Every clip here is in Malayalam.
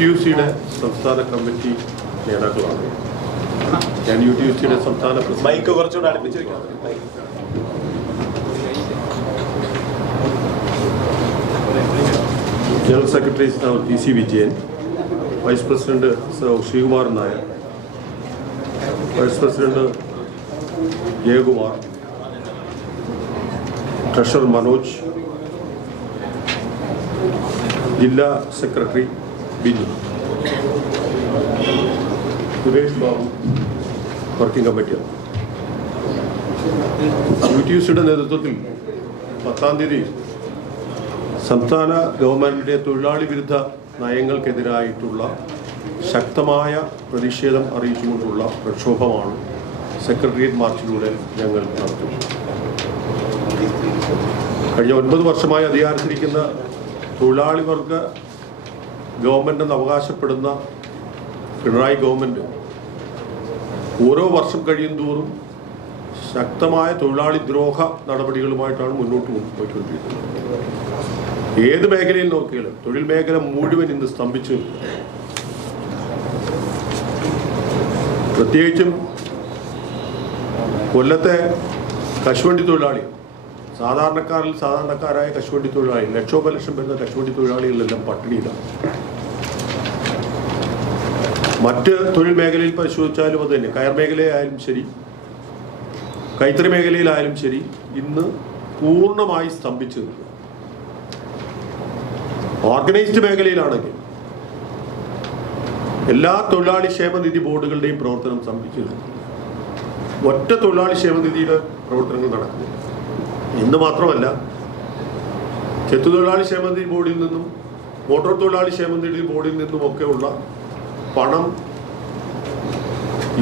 UTUCയുടെ സംസ്ഥാന കമ്മിറ്റി നേതാക്കളാണ്. ഞാൻ UTUCയുടെ സംസ്ഥാന മൈക്ക് കുറച്ചുകൂടെ അടുപ്പിച്ച് വെക്കാം. General secretary PC Vijayan, vice president Sreekumar Nair, vice president Jayakumar, treasurer Manoj, ജില്ലാ സെക്രട്ടറി ബിജു, സുരേഷ് ബാബു, വർക്കിംഗ് കമ്മിറ്റിയാണ്. UTUCയുടെ നേതൃത്വത്തിൽ 10-ാം തീയതി സംസ്ഥാന ഗവൺമെൻറ്റിൻ്റെ തൊഴിലാളി വിരുദ്ധ നയങ്ങൾക്കെതിരായിട്ടുള്ള ശക്തമായ പ്രതിഷേധം അറിയിച്ചുകൊണ്ടുള്ള പ്രക്ഷോഭമാണ് സെക്രട്ടേറിയറ്റ് മാർച്ചിലൂടെ ഞങ്ങൾ നടത്തുന്നത്. കഴിഞ്ഞ 9 വർഷമായി അധികാരത്തിലിരിക്കുന്ന തൊഴിലാളി വർഗ ഗവൺമെൻറ് എന്ന് അവകാശപ്പെടുന്ന പിണറായി ഗവൺമെൻറ് ഓരോ വർഷം കഴിയും തോറും ശക്തമായ തൊഴിലാളി ദ്രോഹ നടപടികളുമായിട്ടാണ് മുന്നോട്ട് പോയിക്കൊണ്ടിരിക്കുന്നത്. ഏത് മേഖലയിൽ നോക്കിയാലും തൊഴിൽ മേഖല മുഴുവൻ ഇന്ന് സ്തംഭിച്ചു. പ്രത്യേകിച്ചും കൊല്ലത്തെ കശുവണ്ടി തൊഴിലാളി, സാധാരണക്കാരായ കശുവണ്ടി തൊഴിലാളി, ലക്ഷോപലക്ഷം വരുന്ന കശുവണ്ടി തൊഴിലാളികളെല്ലാം പട്ടിണിയിലാണ്. മറ്റ് തൊഴിൽ മേഖലയിൽ പരിശോധിച്ചാലും അത് തന്നെ, കയർ മേഖലയായാലും ശരി, കൈത്തറി മേഖലയിലായാലും ശരി, ഇന്ന് പൂർണ്ണമായി സ്തംഭിച്ചു നിൽക്കുക. ഓർഗനൈസ്ഡ് മേഖലയിലാണെങ്കിൽ എല്ലാ തൊഴിലാളി ക്ഷേമനിധി ബോർഡുകളുടെയും പ്രവർത്തനം സ്തംഭിച്ചു നിൽക്കുക. ഒറ്റ തൊഴിലാളി ക്ഷേമനിധിയുടെ പ്രവർത്തനങ്ങൾ നടക്കുന്നു. ഇന്ന് മാത്രമല്ല, ചെത്തുതൊഴിലാളി ക്ഷേമനിധി ബോർഡിൽ നിന്നും മോട്ടോർ തൊഴിലാളി ക്ഷേമനിധി ബോർഡിൽ നിന്നുമൊക്കെയുള്ള പണം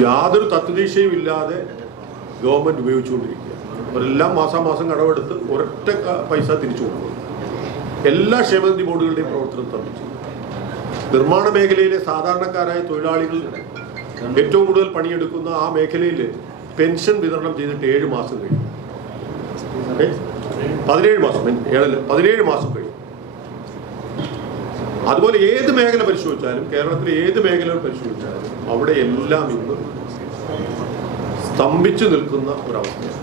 യാതൊരു തത്വദീക്ഷയും ഇല്ലാതെ ഗവൺമെൻറ് ഉപയോഗിച്ചുകൊണ്ടിരിക്കുക. അവരെല്ലാം മാസാമാസം കടമെടുത്ത് ഒരൊറ്റ പൈസ തിരിച്ചു കൊടുക്കുന്നു. എല്ലാ ക്ഷേമനിധി ബോർഡുകളുടെയും പ്രവർത്തനം സ്തംഭിച്ചു. നിർമ്മാണ മേഖലയിലെ സാധാരണക്കാരായ തൊഴിലാളികൾ ഏറ്റവും കൂടുതൽ പണിയെടുക്കുന്ന ആ മേഖലയിൽ പെൻഷൻ വിതരണം ചെയ്തിട്ട് 7 മാസം കഴിയും. 17 മാസം കഴിയും. അതുപോലെ ഏത് മേഖല പരിശോധിച്ചാലും, കേരളത്തിലെ ഏത് മേഖല പരിശോധിച്ചാലും അവിടെ എല്ലാം ഇന്ന് സ്തംഭിച്ചു നിൽക്കുന്ന ഒരവസ്ഥയാണ്.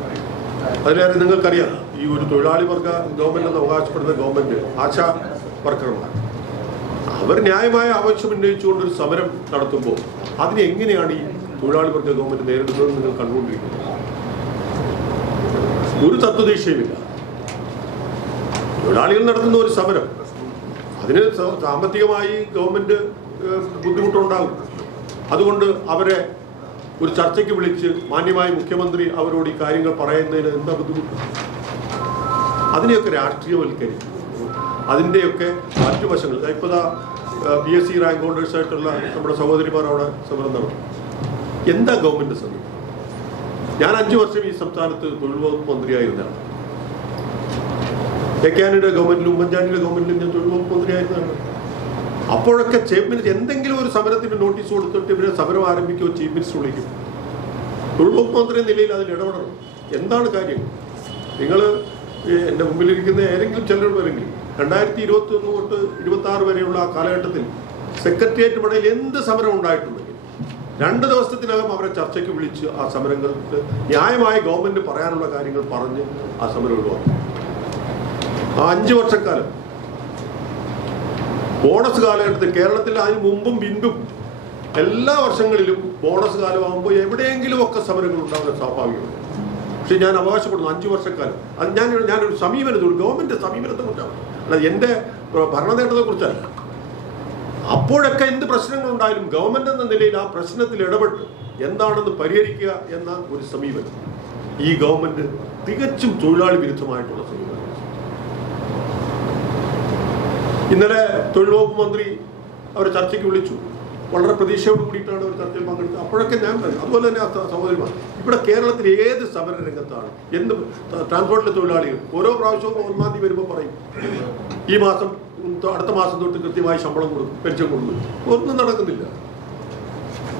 അതിലേറെ നിങ്ങൾക്കറിയാം, ഈ ഒരു തൊഴിലാളി വർഗ ഗവൺമെൻറ് എന്ന് അവകാശപ്പെടുന്ന ഗവൺമെൻറ് ആശാ വർക്കർമാർ അവർ ന്യായമായ ആവശ്യം ഉന്നയിച്ചുകൊണ്ടൊരു സമരം നടത്തുമ്പോൾ അതിനെ എങ്ങനെയാണ് ഈ തൊഴിലാളി വർഗ ഗവൺമെൻറ് നേരിടുന്നത് നിങ്ങൾ കണ്ടുകൊണ്ടിരിക്കുന്നത്? ഒരു തത്വദീക്ഷയുമില്ല. തൊഴിലാളികൾ നടത്തുന്ന ഒരു സമരം, അതിന് സാമ്പത്തികമായി ഗവൺമെൻറ് ബുദ്ധിമുട്ടുണ്ടാകും. അതുകൊണ്ട് അവരെ ഒരു ചർച്ചയ്ക്ക് വിളിച്ച് മാന്യമായി മുഖ്യമന്ത്രി അവരോട് ഈ കാര്യങ്ങൾ പറയുന്നതിന് എന്താ ബുദ്ധിമുട്ട്? അതിനെയൊക്കെ രാഷ്ട്രീയവൽക്കരിക്കും. അതിൻ്റെയൊക്കെ മറ്റു വശങ്ങൾ, ഇപ്പോൾ PSC റാങ്ക് ഹോൾഡേഴ്സായിട്ടുള്ള നമ്മുടെ സഹോദരിമാർ അവിടെ സമരം നടത്തും. എന്താ ഗവൺമെൻറ് സമീപം? ഞാൻ 5 വർഷം ഈ സംസ്ഥാനത്ത് തൊഴിൽ വകുപ്പ് മന്ത്രിയായിരുന്നതാണ്. KK-യുടെ ഗവൺമെൻറ്റിലും ഉമ്മൻചാണ്ടിയുടെ ഗവൺമെൻറ്റിലും ഞാൻ തൊഴിൽ വകുപ്പ് മന്ത്രിയായിരുന്നതാണ്. അപ്പോഴൊക്കെ ചീഫ് മിനിസ്റ്റർ എന്തെങ്കിലും ഒരു സമരത്തിന് നോട്ടീസ് കൊടുത്തിട്ട് ഇവരെ സമരം ആരംഭിക്കുകയോ ചീഫ് മിനിസ്റ്റർ വിളിക്കും. തൊഴിൽ വകുപ്പ് മന്ത്രി നിലയിൽ അതിൽ ഇടപെടണം. എന്താണ് കാര്യം? നിങ്ങൾ എൻ്റെ മുമ്പിലിരിക്കുന്ന ഏതെങ്കിലും ചിലരോട് വരെങ്കിലും 2021 തൊട്ട് 26 വരെയുള്ള ആ കാലഘട്ടത്തിൽ സെക്രട്ടേറിയറ്റ് പടയിൽ എന്ത് സമരം ഉണ്ടായിട്ടുണ്ടെങ്കിൽ 2 ദിവസത്തിനകം അവരെ ചർച്ചയ്ക്ക് വിളിച്ച് ആ സമരങ്ങൾക്ക് ന്യായമായി ഗവൺമെൻറ് പറയാനുള്ള കാര്യങ്ങൾ പറഞ്ഞ് ആ സമരം ഒഴിവാക്കും. ആ 5 വർഷക്കാലം ബോണസ് കാലഘട്ടത്തിൽ കേരളത്തിൽ അതിന് മുമ്പും പിൻപും എല്ലാ വർഷങ്ങളിലും ബോണസ് കാലമാകുമ്പോൾ എവിടെയെങ്കിലും ഒക്കെ സമരങ്ങൾ ഉണ്ടാകുന്ന സ്വാഭാവികമാണ്. പക്ഷെ ഞാൻ അവകാശപ്പെടുന്നു 5 വർഷക്കാലം അത് ഞാനൊരു സമീപനത്തോട് ഗവൺമെൻറ് സമീപനത്തെക്കുറിച്ചാണ്, അല്ല എൻ്റെ ഭരണ നേട്ടത്തെക്കുറിച്ചല്ല. അപ്പോഴൊക്കെ എന്ത് പ്രശ്നങ്ങളുണ്ടായാലും ഗവൺമെൻറ് എന്ന നിലയിൽ ആ പ്രശ്നത്തിൽ ഇടപെട്ട് എന്താണെന്ന് പരിഹരിക്കുക എന്ന ഒരു സമീപനം ഈ ഗവൺമെൻറ് തികച്ചും തൊഴിലാളി വിരുദ്ധമായിട്ടുള്ള സമീപനം. ഇന്നലെ തൊഴിൽ വകുപ്പ് മന്ത്രി അവരെ ചർച്ചയ്ക്ക് വിളിച്ചു. വളരെ പ്രതീക്ഷയോട് കൂടിയിട്ടാണ് അവർ ചർച്ചയിൽ പങ്കെടുത്തത്. അപ്പോഴൊക്കെ ഞാൻ പറഞ്ഞു, അതുപോലെ തന്നെ സഹോദരിമാർ, ഇവിടെ കേരളത്തിൽ ഏത് സമര രംഗത്താണ് എന്ത് ട്രാൻസ്പോർട്ടിലെ തൊഴിലാളികൾ ഓരോ പ്രാവശ്യവും 1-ാം തീയതി വരുമ്പോൾ പറയും ഈ മാസം അടുത്ത മാസം തൊട്ട് കൃത്യമായി ശമ്പളം കൊടുക്കും, പെൻഷൻ കൊടുക്കും. ഒന്നും നടക്കുന്നില്ല.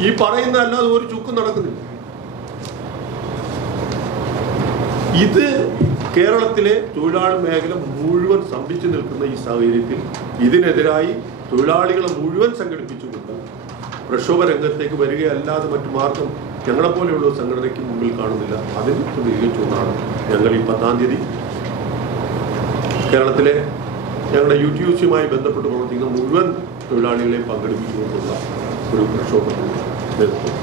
ഈ പറയുന്ന അല്ലാതെ ഒരു ചുക്കും നടക്കുന്നില്ല. ഇത് കേരളത്തിലെ തൊഴിലാളി മേഖല മുഴുവൻ സ്തംഭിച്ചു നിൽക്കുന്ന ഈ സാഹചര്യത്തിൽ ഇതിനെതിരായി തൊഴിലാളികളെ മുഴുവൻ സംഘടിപ്പിച്ചുകൊണ്ട് പ്രക്ഷോഭ രംഗത്തേക്ക് വരികയല്ലാതെ മറ്റു മാർഗം ഞങ്ങളെപ്പോലെയുള്ള സംഘടനയ്ക്ക് മുമ്പിൽ കാണുന്നില്ല. അതിന് സ്വീകരിച്ചുകൊണ്ടാണ് ഞങ്ങൾ ഈ 10-ാം തീയതി കേരളത്തിലെ ഞങ്ങളുടെ UTUCയുമായി ബന്ധപ്പെട്ട് പ്രവർത്തിക്കുന്ന മുഴുവൻ തൊഴിലാളികളെയും പങ്കെടുപ്പിച്ചുകൊണ്ടുള്ള ഒരു പ്രക്ഷോഭത്തിന് നേതൃത്വം.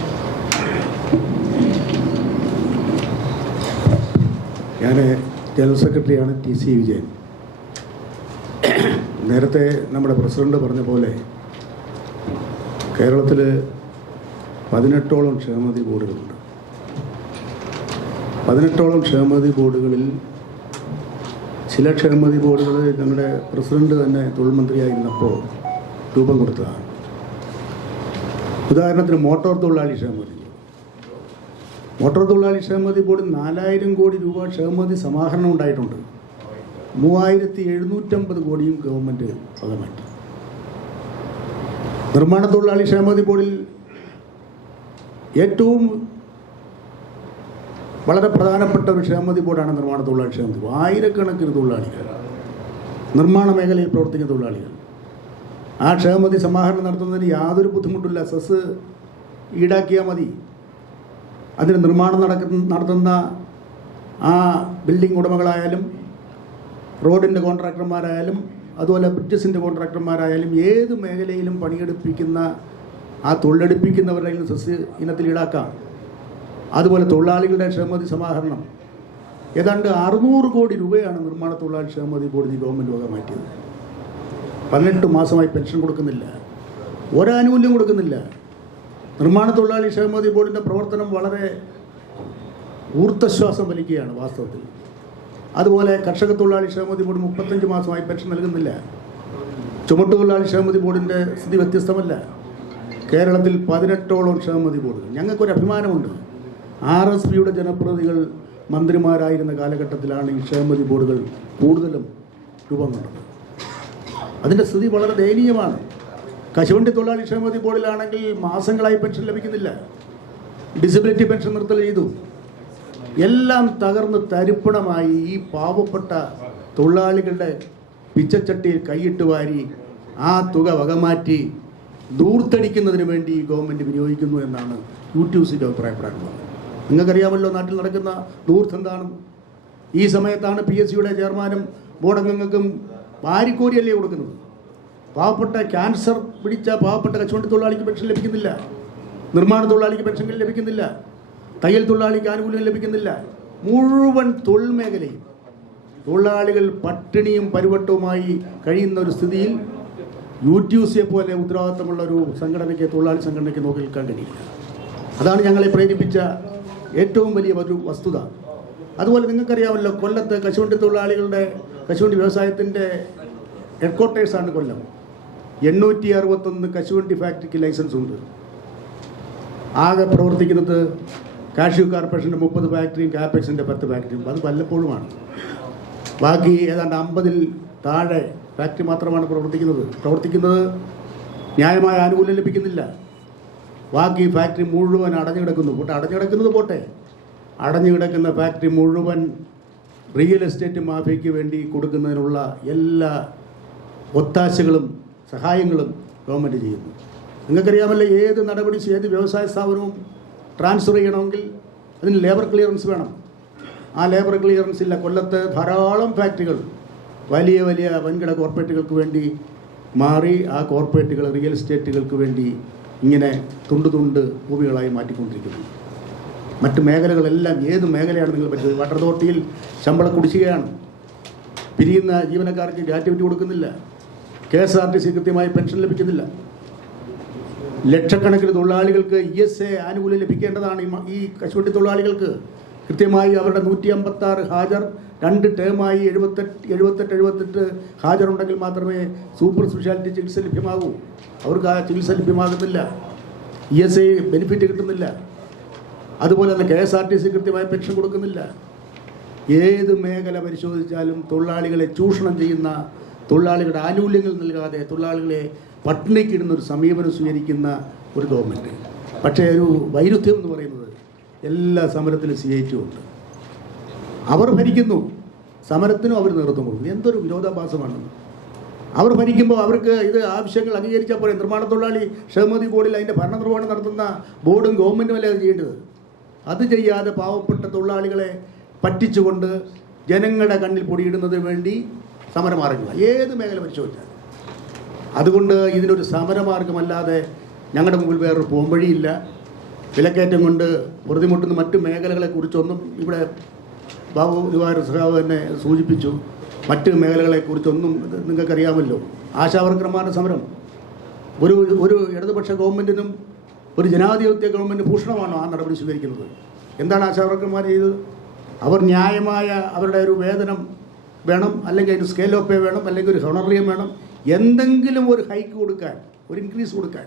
ഞാൻ ജനറൽ സെക്രട്ടറിയാണ് TC വിജയൻ. നേരത്തെ നമ്മുടെ പ്രസിഡന്റ് പറഞ്ഞ പോലെ കേരളത്തിൽ 18ഓളം ക്ഷേമനിധി ബോർഡുകളുണ്ട്. 18ഓളം ക്ഷേമനിധി ബോർഡുകളിൽ ചില ക്ഷേമനിധി ബോർഡുകൾ ഞങ്ങളുടെ പ്രസിഡന്റ് തന്നെ തൊഴിൽ മന്ത്രിയായിരുന്നപ്പോൾ രൂപം കൊടുത്തതാണ്. ഉദാഹരണത്തിന് മോട്ടോർ തൊഴിലാളി ക്ഷേമനിധി. മോട്ടോർ തൊഴിലാളി ക്ഷേമനിധി ബോർഡ് 4000 കോടി രൂപ ക്ഷേമനിധി സമാഹരണം ഉണ്ടായിട്ടുണ്ട്. 3750 കോടിയും ഗവൺമെൻറ് വകമാറ്റി. നിർമ്മാണ തൊഴിലാളി ക്ഷേമനിധി ബോർഡിൽ ഏറ്റവും വളരെ പ്രധാനപ്പെട്ട ഒരു ക്ഷേമനിധി ബോർഡാണ് നിർമ്മാണ തൊഴിലാളി ക്ഷേമനിധി. ആയിരക്കണക്കിന് തൊഴിലാളികൾ, നിർമ്മാണ മേഖലയിൽ പ്രവർത്തിക്കുന്ന തൊഴിലാളികൾ. ആ ക്ഷേമനിധി സമാഹരണം നടത്തുന്നതിന് യാതൊരു ബുദ്ധിമുട്ടില്ല. സെസ് ഈടാക്കിയാൽ മതി. അതിന് നിർമ്മാണം നടത്തുന്ന ആ ബിൽഡിംഗ് ഉടമകളായാലും റോഡിൻ്റെ കോൺട്രാക്ടർമാരായാലും അതുപോലെ ബ്രിഡ്ജസിൻ്റെ കോൺട്രാക്ടർമാരായാലും ഏത് മേഖലയിലും പണിയെടുപ്പിക്കുന്ന ആ തൊഴിലെടുപ്പിക്കുന്നവരുടെ സെസ് ഇനത്തിൽ ഈടാക്കാം. അതുപോലെ തൊഴിലാളികളുടെ ക്ഷേമനിധി സമാഹരണം ഏതാണ്ട് 600 കോടി രൂപയാണ് നിർമ്മാണ തൊഴിലാളി ക്ഷേമനിധി ബോർഡിന് ഗവൺമെൻറ് വക മാറ്റിയത്. 18 മാസമായി പെൻഷൻ കൊടുക്കുന്നില്ല, ഒരാനുകൂല്യം കൊടുക്കുന്നില്ല. നിർമ്മാണ തൊഴിലാളി ക്ഷേമനിധി ബോർഡിൻ്റെ പ്രവർത്തനം വളരെ ഊർദ്ധശ്വാസം വലിക്കുകയാണ് വാസ്തവത്തിൽ. അതുപോലെ കർഷക തൊഴിലാളി ക്ഷേമനിധി ബോർഡ് 35 മാസമായി പെൻഷൻ നൽകുന്നില്ല. ചുമട്ടുതൊഴിലാളി ക്ഷേമനിധി ബോർഡിൻ്റെ സ്ഥിതി വ്യത്യസ്തമല്ല. കേരളത്തിൽ 18ഓളം ക്ഷേമനിധി ബോർഡുകൾ. ഞങ്ങൾക്കൊരു അഭിമാനമുണ്ട്. RSPയുടെ ജനപ്രതിനിധികൾ മന്ത്രിമാരായിരുന്ന കാലഘട്ടത്തിലാണ് ഈ ക്ഷേമനിധി ബോർഡുകൾ കൂടുതലും രൂപം കൊണ്ടത്. അതിൻ്റെ സ്ഥിതി വളരെ ദയനീയമാണ്. കശുവണ്ടി തൊഴിലാളി ക്ഷേമനിധി ബോർഡിലാണെങ്കിൽ മാസങ്ങളായി പെൻഷൻ ലഭിക്കുന്നില്ല. ഡിസബിലിറ്റി പെൻഷൻ നിർത്തൽ ചെയ്തു. എല്ലാം തകർന്ന് തരിപ്പണമായി ഈ പാവപ്പെട്ട തൊഴിലാളികളുടെ പിച്ചച്ചട്ടിയിൽ കൈയിട്ട് വാരി ആ തുക വകമാറ്റി ദൂർത്തടിക്കുന്നതിന് വേണ്ടി ഗവൺമെൻറ് വിനിയോഗിക്കുന്നു എന്നാണ് UTUCയുടെ അഭിപ്രായപ്പെടാനുള്ളത്. നിങ്ങൾക്കറിയാമല്ലോ നാട്ടിൽ നടക്കുന്ന ദൂർത്ത് എന്താണെന്ന്. ഈ സമയത്താണ് PSCയുടെ ചെയർമാനും ബോർഡ് അംഗങ്ങൾക്കും വാരിക്കോരിയല്ലേ കൊടുക്കുന്നത്. പാവപ്പെട്ട ക്യാൻസർ പിടിച്ച പാവപ്പെട്ട കശുവണ്ടി തൊഴിലാളിക്ക് പെൻഷൻ ലഭിക്കുന്നില്ല, നിർമ്മാണ തൊഴിലാളിക്ക് പെൻഷൻ ലഭിക്കുന്നില്ല, തയ്യൽ തൊഴിലാളിക്ക് ആനുകൂല്യം ലഭിക്കുന്നില്ല. മുഴുവൻ തൊഴിൽ മേഖലയും തൊഴിലാളികൾ പട്ടിണിയും പരിവട്ടവുമായി കഴിയുന്ന ഒരു സ്ഥിതിയിൽ UTUCയെ പോലെ ഉത്തരവാദിത്തമുള്ള ഒരു സംഘടനയ്ക്ക്, തൊഴിലാളി സംഘടനയ്ക്ക് നോക്കി നിൽക്കാൻ കഴിയില്ല. അതാണ് ഞങ്ങളെ പ്രേരിപ്പിച്ച ഏറ്റവും വലിയ ഒരു വസ്തുത. അതുപോലെ നിങ്ങൾക്കറിയാമല്ലോ, കൊല്ലത്ത് കശുവണ്ടി തൊഴിലാളികളുടെ കശുവണ്ടി വ്യവസായത്തിൻ്റെ ഹെഡ്ക്വാർട്ടേഴ്സാണ് കൊല്ലം. 861 കശുവണ്ടി ഫാക്ടറിക്ക് ലൈസൻസ് ഉണ്ട്. ആകെ പ്രവർത്തിക്കുന്നത് കാഷ്യൂ കോർപ്പറേഷൻ്റെ 30 ഫാക്ടറിയും കാപ്പെക്സിൻ്റെ 10 ഫാക്ടറിയും. അത് വല്ലപ്പോഴുമാണ്. ബാക്കി ഏതാണ്ട് 50-ൽ താഴെ ഫാക്ടറി മാത്രമാണ് പ്രവർത്തിക്കുന്നത്. ന്യായമായ ആനുകൂല്യം ലഭിക്കുന്നില്ല. ബാക്കി ഫാക്ടറി മുഴുവൻ അടഞ്ഞു കിടക്കുന്നത് പോട്ടെ, അടഞ്ഞു കിടക്കുന്ന ഫാക്ടറി മുഴുവൻ റിയൽ എസ്റ്റേറ്റ് മാഫിയയ്ക്ക് വേണ്ടി കൊടുക്കുന്നതിനുള്ള എല്ലാ ഒത്താശകളും സഹായങ്ങളും ഗവൺമെൻറ് ചെയ്യുന്നു. നിങ്ങൾക്കറിയാമല്ലോ, ഏത് നടപടി ഏത് വ്യവസായ സ്ഥാപനവും ട്രാൻസ്ഫർ ചെയ്യണമെങ്കിൽ അതിന് ലേബർ ക്ലിയറൻസ് വേണം. ആ ലേബർ ക്ലിയറൻസ് ഇല്ല. കൊല്ലത്ത് ധാരാളം ഫാക്ടറികൾ വലിയ വലിയ വൻകിട കോർപ്പറേറ്റുകൾക്ക് വേണ്ടി മാറി ആ കോർപ്പറേറ്റുകൾ റിയൽ എസ്റ്റേറ്റുകൾക്ക് വേണ്ടി ഇങ്ങനെ തുണ്ട് ഭൂമികളായി മാറ്റിക്കൊണ്ടിരിക്കുന്നു. മറ്റ് മേഖലകളെല്ലാം ഏത് മേഖലയാണ് നിങ്ങൾ പറ്റുന്നത്? വാട്ടർ അതോറിറ്റിയിൽ ശമ്പള കുടിശ്ശികയാണ്. പിരിയുന്ന ജീവനക്കാർക്ക് ഗ്രാറ്റുവിറ്റി കൊടുക്കുന്നില്ല. KSRTC കൃത്യമായി പെൻഷൻ ലഭിക്കുന്നില്ല. ലക്ഷക്കണക്കിന് തൊഴിലാളികൾക്ക് ESA ആനുകൂല്യം ലഭിക്കേണ്ടതാണ്. ഈ കശുവണ്ടി തൊഴിലാളികൾക്ക് കൃത്യമായി അവരുടെ 156 ഹാജർ 2 ടേമായി 78 ഹാജറുണ്ടെങ്കിൽ മാത്രമേ സൂപ്പർ സ്പെഷ്യാലിറ്റി ചികിത്സ ലഭ്യമാകൂ. അവർക്ക് ആ ചികിത്സ ലഭ്യമാകുന്നില്ല. ESA ബെനിഫിറ്റ് കിട്ടുന്നില്ല. അതുപോലെ തന്നെ KSRTC കൃത്യമായി പെൻഷൻ കൊടുക്കുന്നില്ല. ഏത് മേഖല പരിശോധിച്ചാലും തൊഴിലാളികളെ ചൂഷണം ചെയ്യുന്ന, തൊഴിലാളികളുടെ ആനുകൂല്യങ്ങൾ നൽകാതെ തൊഴിലാളികളെ പട്ടിണിക്കിടുന്ന ഒരു സമീപനം സ്വീകരിക്കുന്ന ഒരു ഗവൺമെൻറ്. പക്ഷേ ഒരു വൈരുദ്ധ്യം എന്ന് പറയുന്നത് എല്ലാ സമരത്തിലും CIT ഉണ്ട്. അവർ ഭരിക്കുന്നു, സമരത്തിനും അവർ നേതൃത്വം കൊടുക്കുന്നു. എന്തൊരു വിരോധാഭാസമാണ്. അവർ ഭരിക്കുമ്പോൾ അവർക്ക് ഇത് ആവശ്യങ്ങൾ അംഗീകരിച്ചാൽ പോലെ നിർമ്മാണ തൊഴിലാളി ക്ഷേമനിധി ബോർഡിൽ അതിൻ്റെ ഭരണനിർവഹണം നടത്തുന്ന ബോർഡും ഗവൺമെൻറ്റും അല്ലേ അത് ചെയ്യേണ്ടത്. അത് ചെയ്യാതെ പാവപ്പെട്ട തൊഴിലാളികളെ പറ്റിച്ചുകൊണ്ട് ജനങ്ങളുടെ കണ്ണിൽ പൊടിയിടുന്നതിന് വേണ്ടി സമരമാർഗങ്ങൾ ഏത് മേഖല പരിശോധിച്ചാൽ. അതുകൊണ്ട് ഇതിനൊരു സമരമാർഗമല്ലാതെ ഞങ്ങളുടെ മുമ്പിൽ വേറൊരു പോംവഴിയില്ല. വിലക്കയറ്റം കൊണ്ട് പൊറുതിമുട്ടുന്ന മറ്റു മേഖലകളെക്കുറിച്ചൊന്നും ഇവിടെ ബാബു ദിവാകരൻ സഖാവ് തന്നെ സൂചിപ്പിച്ചു. മറ്റ് മേഖലകളെക്കുറിച്ചൊന്നും നിങ്ങൾക്കറിയാമല്ലോ. ആശാവർക്കർമാരുടെ സമരം ഒരു ഇടതുപക്ഷ ഗവൺമെൻറ്റിനും ഒരു ജനാധിപത്യ ഗവൺമെൻറ് ഭൂഷണമാണോ ആ നടപടി സ്വീകരിക്കുന്നത്? എന്താണ് ആശാവർക്കർമാർ ചെയ്തത്? അവർ ന്യായമായ അവരുടെ ഒരു വേതനം വേണം, അല്ലെങ്കിൽ ഒരു സ്കെയിൽ ഓഫ് പേ വേണം, അല്ലെങ്കിൽ ഒരു ഹോണറിയം വേണം, എന്തെങ്കിലും ഒരു ഹൈക്ക് കൊടുക്കാൻ, ഒരു ഇൻക്രീസ് കൊടുക്കാൻ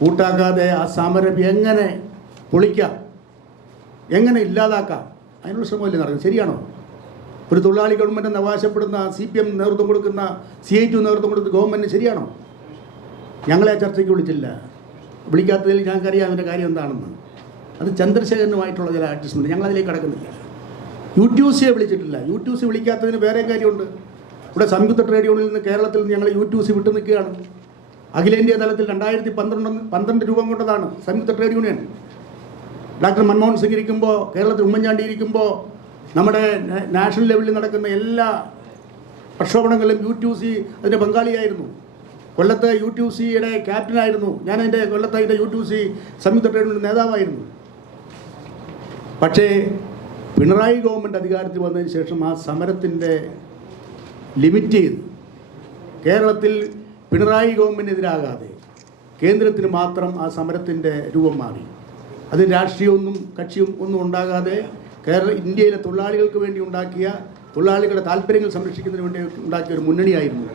കൂട്ടാക്കാതെ ആ സമരം എങ്ങനെ പൊളിക്കാം, എങ്ങനെ ഇല്ലാതാക്കാം, അതിനുള്ള ശ്രമമല്ലേ നടക്കുന്നത്? ശരിയാണോ? ഒരു തൊഴിലാളി ഗവൺമെൻറ് എന്ന് അവകാശപ്പെടുന്ന CPM നേതൃത്വം കൊടുക്കുന്ന CITU നേതൃത്വം കൊടുക്കുന്ന ഗവൺമെൻറ് ശരിയാണോ? ഞങ്ങളെ ചർച്ചയ്ക്ക് വിളിക്കാത്തതിൽ ഞങ്ങൾക്കറിയാം അതിൻ്റെ കാര്യം എന്താണെന്ന്. അത് ചന്ദ്രശേഖരനുമായിട്ടുള്ള ചില അഡ്ജസ്റ്റ്മെൻറ്റ്, ഞങ്ങളതിലേക്ക് കടക്കുന്നില്ല. UTUCയെ വിളിച്ചിട്ടില്ല. UTUC വിളിക്കാത്തതിന് വേറെ കാര്യമുണ്ട്. ഇവിടെ സംയുക്ത ട്രേഡ് യൂണിയനിൽ നിന്ന് കേരളത്തിൽ നിന്ന് ഞങ്ങൾ UTUC വിട്ടു നിൽക്കുകയാണ്. അഖിലേന്ത്യാ തലത്തിൽ 2012 രൂപം കൊണ്ടതാണ് സംയുക്ത trade union. Doctor Manmohan Singh ഇരിക്കുമ്പോൾ, കേരളത്തിൽ ഉമ്മൻചാണ്ടി ഇരിക്കുമ്പോൾ, നമ്മുടെ നാഷണൽ ലെവലിൽ നടക്കുന്ന എല്ലാ പ്രക്ഷോഭങ്ങളിലും UTUC അതിൻ്റെ പങ്കാളിയായിരുന്നു. കൊല്ലത്ത് UTUCയുടെ ക്യാപ്റ്റനായിരുന്നു ഞാൻ. കൊല്ലത്തെ UTUC സംയുക്ത ട്രേഡ് യൂണിയൻ നേതാവായിരുന്നു. പക്ഷേ പിണറായി ഗവൺമെൻറ് അധികാരത്തിൽ വന്നതിന് ശേഷം ആ സമരത്തിൻ്റെ ലിമിറ്റ് ചെയ്ത് കേരളത്തിൽ പിണറായി ഗവൺമെൻറ്റിനെതിരാകാതെ കേന്ദ്രത്തിന് മാത്രം ആ സമരത്തിൻ്റെ രൂപം മാറി. അത് രാഷ്ട്രീയമൊന്നും കക്ഷിയും ഒന്നും ഉണ്ടാകാതെ ഇന്ത്യയിലെ തൊഴിലാളികൾക്ക് വേണ്ടി ഉണ്ടാക്കിയ, തൊഴിലാളികളുടെ താല്പര്യങ്ങൾ സംരക്ഷിക്കുന്നതിന് വേണ്ടി ഉണ്ടാക്കിയ ഒരു മുന്നണിയായിരുന്നു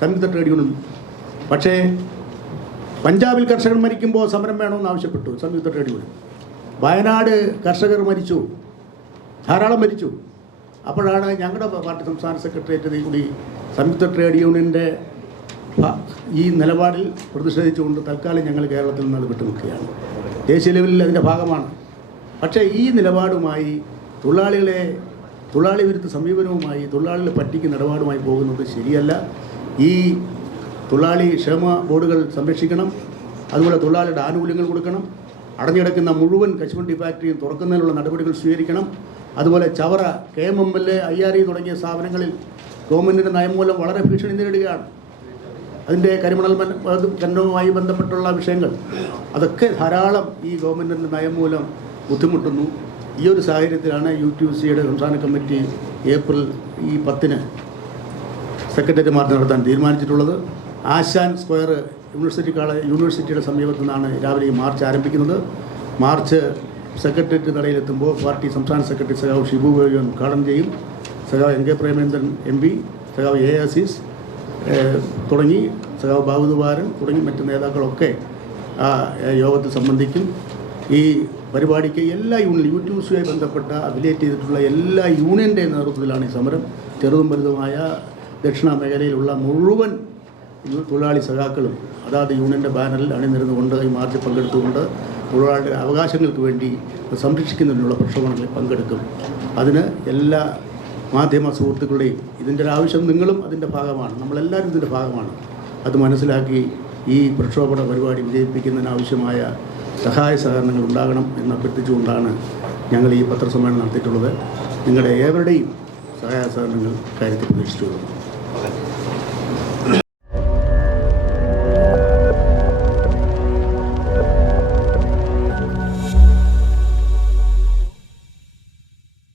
സംയുക്ത ട്രേഡ് യൂണിയൻ. പക്ഷേ പഞ്ചാബിൽ കർഷകർ മരിക്കുമ്പോൾ സമരം വേണമെന്ന് ആവശ്യപ്പെട്ടു സംയുക്ത ട്രേഡ് യൂണിയൻ. വയനാട് കർഷകർ മരിച്ചു, ധാരാളം മരിച്ചു. അപ്പോഴാണ് ഞങ്ങളുടെ പാർട്ടി സംസ്ഥാന സെക്രട്ടേറിയറ്റിൽ കൂടി സംയുക്ത ട്രേഡ് യൂണിയൻ്റെ ഈ നിലപാടിൽ പ്രതിഷേധിച്ചുകൊണ്ട് തൽക്കാലം ഞങ്ങൾ കേരളത്തിൽ നിന്ന് അത് വിട്ടുനിൽക്കുകയാണ്. ദേശീയ ലെവലിൽ അതിൻ്റെ ഭാഗമാണ്. പക്ഷേ ഈ നിലപാടുമായി തൊഴിലാളി വിരുദ്ധ സമീപനവുമായി, തൊഴിലാളികളെ പറ്റിക്കുന്ന നിലപാടുമായി പോകുന്നത് ശരിയല്ല. ഈ തൊഴിലാളി ക്ഷേമ ബോർഡുകൾ സംരക്ഷിക്കണം. അതുപോലെ തൊഴിലാളിയുടെ ആനുകൂല്യങ്ങൾ കൊടുക്കണം. അടഞ്ഞുകിടക്കുന്ന മുഴുവൻ കശുവണ്ടി ഫാക്ടറിയും തുറക്കുന്നതിനുള്ള നടപടികൾ സ്വീകരിക്കണം. അതുപോലെ ചവറ, KMML, IRE തുടങ്ങിയ സ്ഥാപനങ്ങളിൽ ഗവൺമെൻറ്റിൻ്റെ നയം മൂലം വളരെ ഭീഷണി നേരിടുകയാണ്. അതിൻ്റെ കരിമണൽ ഖനനവുമായി ബന്ധപ്പെട്ടുള്ള വിഷയങ്ങൾ അതൊക്കെ ധാരാളം ഈ ഗവൺമെൻറ്റിൻ്റെ നയം മൂലം ബുദ്ധിമുട്ടുന്നു. ഈ ഒരു സാഹചര്യത്തിലാണ് UTUCയുടെ സംസ്ഥാന കമ്മിറ്റി ഏപ്രിൽ 10 സെക്രട്ടേറിയറ്റ് മാർച്ച് നടത്താൻ തീരുമാനിച്ചിട്ടുള്ളത്. ആശാൻ സ്ക്വയർ യൂണിവേഴ്സിറ്റിയുടെ സമീപത്തു നിന്നാണ് രാവിലെ ഈ മാർച്ച് ആരംഭിക്കുന്നത്. മാർച്ച് സെക്രട്ടേറിയറ്റ് നടയിലെത്തുമ്പോൾ പാർട്ടി സംസ്ഥാന സെക്രട്ടറി സഖാവ് ഷിബു ബേബി ഉദ്ഘാടനം ചെയ്യും. സഖാവ് NK പ്രേമേന്ദ്രൻ MP, സഖാവ് A Aziz തുടങ്ങി സഖാവ് ബാബു ദിവാകരൻ തുടങ്ങി മറ്റ് നേതാക്കളൊക്കെ ആ യോഗത്തിൽ സംബന്ധിക്കും. ഈ പരിപാടിക്ക് എല്ലാ UTUCയുമായി ബന്ധപ്പെട്ട അഫിലിയേറ്റ് ചെയ്തിട്ടുള്ള എല്ലാ യൂണിയൻ്റെ നേതൃത്വത്തിലാണ് ഈ സമരം. ചെറുതും വലുതുമായ ദക്ഷിണ മേഖലയിലുള്ള മുഴുവൻ തൊഴിലാളി സഖാക്കളും അതാത് യൂണിയൻ്റെ ബാനറിൽ അണിനിരുന്നുകൊണ്ട് ഈ മാർച്ചിൽ പങ്കെടുത്തുകൊണ്ട് തൊഴിലാളിയുടെ അവകാശങ്ങൾക്ക് വേണ്ടി സംരക്ഷിക്കുന്നതിനുള്ള പ്രക്ഷോഭങ്ങളിൽ പങ്കെടുക്കും. അതിന് എല്ലാ മാധ്യമ സുഹൃത്തുക്കളുടെയും ഇതിൻ്റെ ഒരു ആവശ്യം, നിങ്ങളും അതിൻ്റെ ഭാഗമാണ്, നമ്മളെല്ലാവരും ഇതിൻ്റെ ഭാഗമാണ്. അത് മനസ്സിലാക്കി ഈ പ്രക്ഷോഭണ പരിപാടി വിജയിപ്പിക്കുന്നതിനാവശ്യമായ സഹായ സഹകരണങ്ങൾ ഉണ്ടാകണം എന്ന് അഭ്യർത്ഥിച്ചുകൊണ്ടാണ് ഞങ്ങൾ ഈ പത്രസമ്മേളനം നടത്തിയിട്ടുള്ളത്. നിങ്ങളുടെ ഏവരുടെയും സഹായ സഹകരണങ്ങൾ കാര്യത്തിൽ പ്രതീക്ഷിച്ചുകൊള്ളുന്നു.